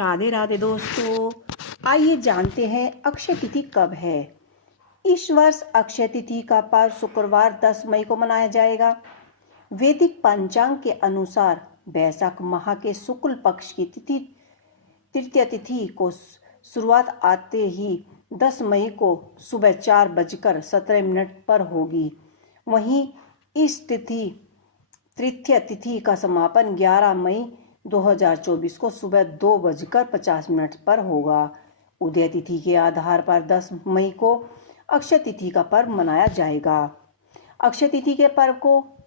राधे राधे दोस्तों, आइए जानते हैं अक्षय तिथि कब है। इस वर्ष अक्षय तिथि का पर्व शुक्रवार 10 मई को मनाया जाएगा। वैदिक पंचांग के अनुसार बैसाख माह के शुक्ल पक्ष की तिथि तृतीय तिथि को शुरुआत आते ही 10 मई को सुबह 4:17 पर होगी। वहीं इस तृतीय तिथि का समापन 11 मई 2024 को सुबह 2:50 पर होगा। उदय तिथि के आधार पर 10 मई को अक्षय तिथि का पर्व मनाया जाएगा। अक्षय तिथि के पर्व को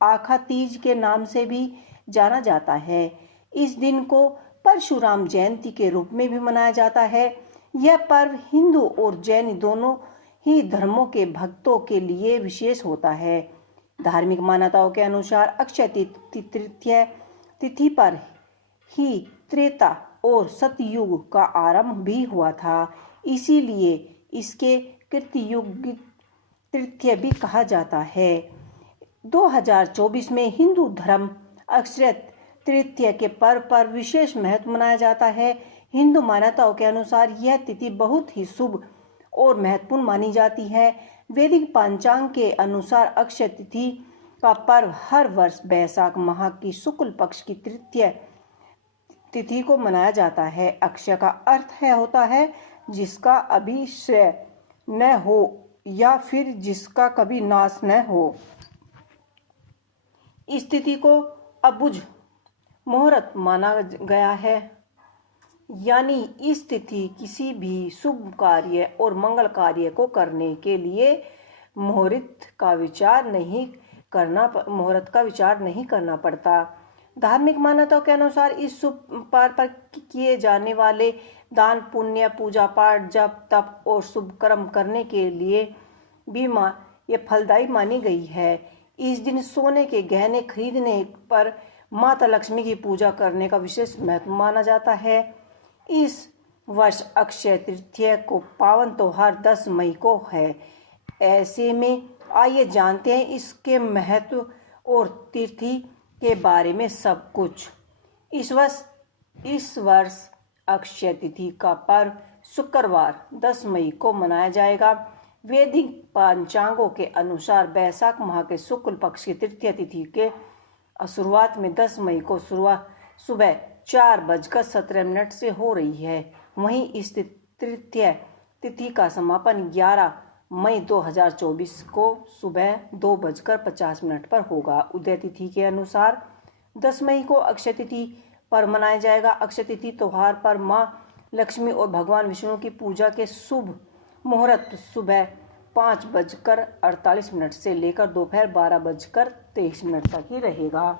आखा तीज के नाम से भी जाना जाता है। इस दिन को परशुराम जयंती के रूप में भी मनाया जाता है। यह पर्व हिंदू और जैन दोनों ही धर्मों के भक्तों के लिए विशेष होता है। धार्मिक मान्यताओं के अनुसार अक्षय तृतीय तिथि पर ही त्रेता और सतयुग का आरंभ भी हुआ था, इसीलिए इसके कृतयुग तृतीय भी कहा जाता है। 2024 में हिंदू धर्म अक्षय तृतीय के पर्व पर विशेष महत्व मनाया जाता है। हिंदू मान्यताओं के अनुसार यह तिथि बहुत ही शुभ और महत्वपूर्ण मानी जाती है। वैदिक पंचांग के अनुसार अक्षय तिथि का पर्व हर वर्ष बैसाख माह की शुक्ल पक्ष की तृतीय तिथि को मनाया जाता है। अक्षय का अर्थ होता है जिसका अभी क्षय न हो या फिर जिसका कभी नाश न हो। इस तिथि को अबुझ मुहूर्त माना गया है, यानी इस तिथि किसी भी शुभ कार्य और मंगल कार्य को करने के लिए मुहूर्त का विचार नहीं करना पड़ता। धार्मिक मान्यताओं के अनुसार इस शुभ पर्व पर किए जाने वाले दान, पुण्य, पूजा पाठ, जप तप और शुभ कर्म करने के लिए भी ये फलदायी मानी गई है। इस दिन सोने के गहने खरीदने पर माता लक्ष्मी की पूजा करने का विशेष महत्व माना जाता है। इस वर्ष अक्षय तृतीय को पावन त्योहार 10 मई को है। ऐसे में आइए जानते हैं इसके महत्व और तिथि के बारे में सब कुछ। इस वर्ष अक्षय तिथि का पर्व शुक्रवार 10 मई को मनाया जाएगा। वैदिक पंचांगों के अनुसार बैसाख माह के शुक्ल पक्ष की तृतीय तिथि के शुरुआत में 10 मई को सुबह 4:17 से हो रही है। वहीं इस तृतीय तिथि का समापन 11 मई 2024 को सुबह 2:50 पर होगा। उदय तिथि के अनुसार 10 मई को अक्षय तिथि पर मनाया जाएगा। अक्षय तिथि त्योहार पर मां लक्ष्मी और भगवान विष्णु की पूजा के शुभ मुहूर्त सुबह 5:48 से लेकर दोपहर 12:23 तक ही रहेगा।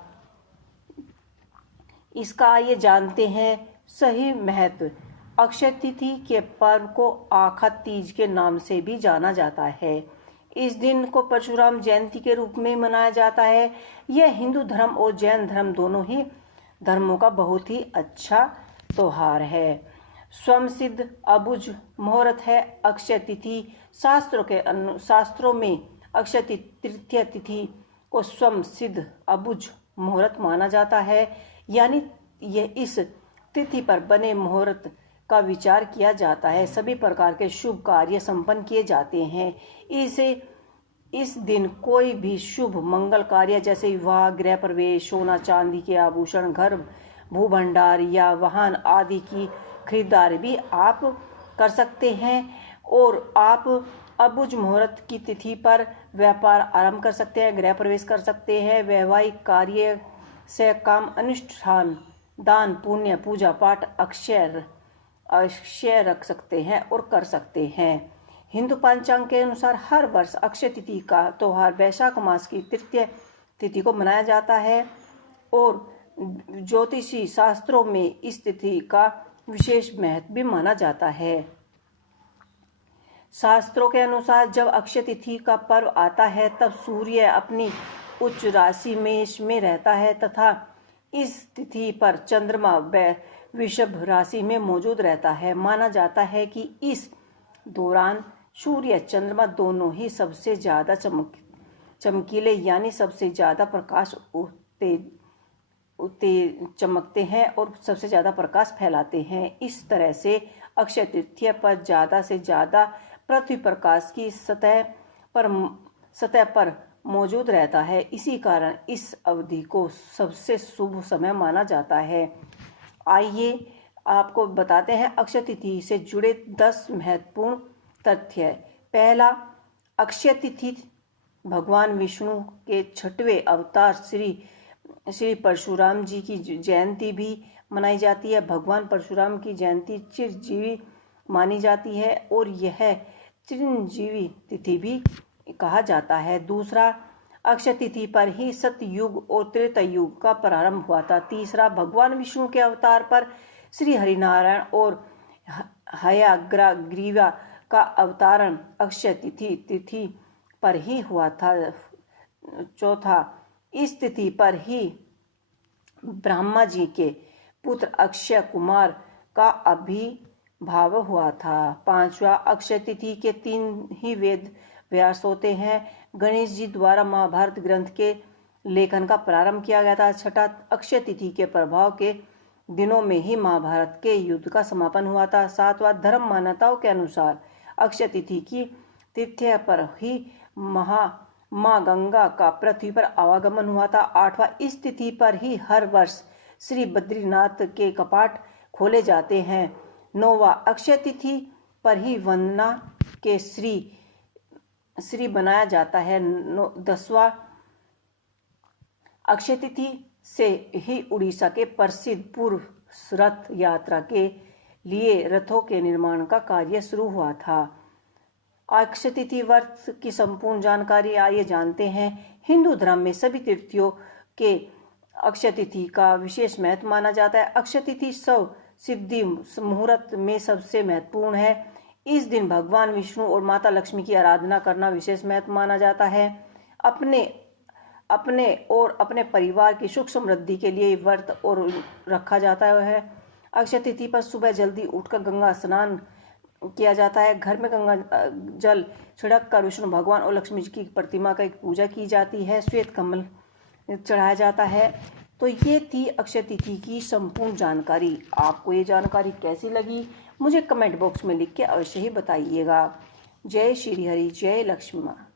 इसका आइए जानते हैं सही महत्व। अक्षय तिथि के पर्व को आखा तीज के नाम से भी जाना जाता है। इस दिन को परशुराम जयंती के रूप में मनाया जाता है। यह हिंदू धर्म और जैन धर्म दोनों ही धर्मों का बहुत ही अच्छा त्योहार है। स्वमसिद्ध अबुझ मुहूर्त है। अक्षय तिथि शास्त्रों में अक्षय तृतीय तिथि को स्वमसिद्ध अबुझ मुहूर्त माना जाता है, यानी यह इस तिथि पर बने मुहूर्त का विचार किया जाता है। सभी प्रकार के शुभ कार्य संपन्न किए जाते हैं। इस दिन कोई भी शुभ मंगल कार्य जैसे विवाह, गृह प्रवेश, सोना चांदी के आभूषण, घर भूभंडार या वाहन आदि की खरीदारी भी आप कर सकते हैं। और आप अबुझ मुहूर्त की तिथि पर व्यापार आरंभ कर सकते हैं, गृह प्रवेश कर सकते हैं, वैवाहिक कार्य से काम अनुष्ठान, दान, पुण्य, पूजा पाठ अक्षय रख सकते हैं और कर सकते हैं। हिंदू पंचांग के अनुसार हर वर्ष अक्षय तिथि का त्योहार बैसाख मास की तृतीय तिथि को मनाया जाता है और ज्योतिषी शास्त्रों में इस तिथि का विशेष महत्व भी माना जाता है। शास्त्रों के अनुसार जब अक्षय तिथि का पर्व आता है तब सूर्य अपनी उच्च राशि मेष में रहता है तथा इस तिथि पर चंद्रमा वृषभ राशि में मौजूद रहता है। माना जाता है कि इस दौरान सूर्य चंद्रमा दोनों ही सबसे ज्यादा चमकीले यानी सबसे ज्यादा प्रकाश चमकते हैं और सबसे ज़्यादा प्रकाश फैलाते हैं। इस तरह से अक्षय तृतीया पर ज़्यादा से ज़्यादा पृथ्वी प्रकाश की सतह पर मौजूद रहता है। इसी कारण इस अवधि को सबसे शुभ समय माना जाता है। आइए आपको बताते हैं अक्षय तिथि से जुड़े 10 महत्वपूर्ण तथ्य। पहला, अक्षय तिथि भगवान विष्णु के 6वें अवतार श्री परशुराम जी की जयंती भी मनाई जाती है। भगवान परशुराम की जयंती चिरंजीवी मानी जाती है और यह चिरंजीवी तिथि भी कहा जाता है। दूसरा, अक्षय तिथि पर ही सतयुग और त्रेता युग का प्रारंभ हुआ था। तीसरा, भगवान विष्णु के अवतार पर श्री हरिनारायण और हयग्रीवा का अवतारण अक्षय तिथि पर ही हुआ था। चौथा, इस तिथि पर ही ब्रह्मा जी के पुत्र अक्षय कुमार का आविर्भाव हुआ था। पांचवा, अक्षय तिथि के 3 ही वेद व्यास होते हैं। गणेश जी द्वारा महाभारत ग्रंथ के लेखन का प्रारंभ किया गया था। छठा, अक्षय तिथि के प्रभाव के दिनों में ही महाभारत के युद्ध का समापन हुआ था। सातवां, धर्म मान्यताओं के अनुसार अक्षय तिथि की तिथि पर ही माँ गंगा का पृथ्वी पर आवागमन हुआ था। आठवां, इस तिथि पर ही हर वर्ष श्री बद्रीनाथ के कपाट खोले जाते हैं। नौवां, अक्षय तिथि पर ही वंदना के श्री बनाया जाता है। 10वां, अक्षय तिथि से ही उड़ीसा के प्रसिद्ध पूर्व रथ यात्रा के लिए रथों के निर्माण का कार्य शुरू हुआ था। अक्षय तिथि व्रत की संपूर्ण जानकारी आइए जानते हैं। हिंदू धर्म में सभी तिथियों के अक्षय तिथि का विशेष महत्व माना जाता है। अक्षय तिथि सिद्धि मुहूर्त में सबसे महत्वपूर्ण है। इस दिन भगवान विष्णु और माता लक्ष्मी की आराधना करना विशेष महत्व माना जाता है। अपने और अपने परिवार की सुख समृद्धि के लिए व्रत और रखा जाता है। अक्षय तिथि पर सुबह जल्दी उठकर गंगा स्नान किया जाता है। घर में गंगा जल छिड़क कर विष्णु भगवान और लक्ष्मी जी की प्रतिमा का पूजा की जाती है। श्वेत कमल चढ़ाया जाता है। तो ये थी अक्षय तिथि की संपूर्ण जानकारी। आपको ये जानकारी कैसी लगी मुझे कमेंट बॉक्स में लिख के अवश्य ही बताइएगा। जय श्री हरि, जय लक्ष्मी माँ।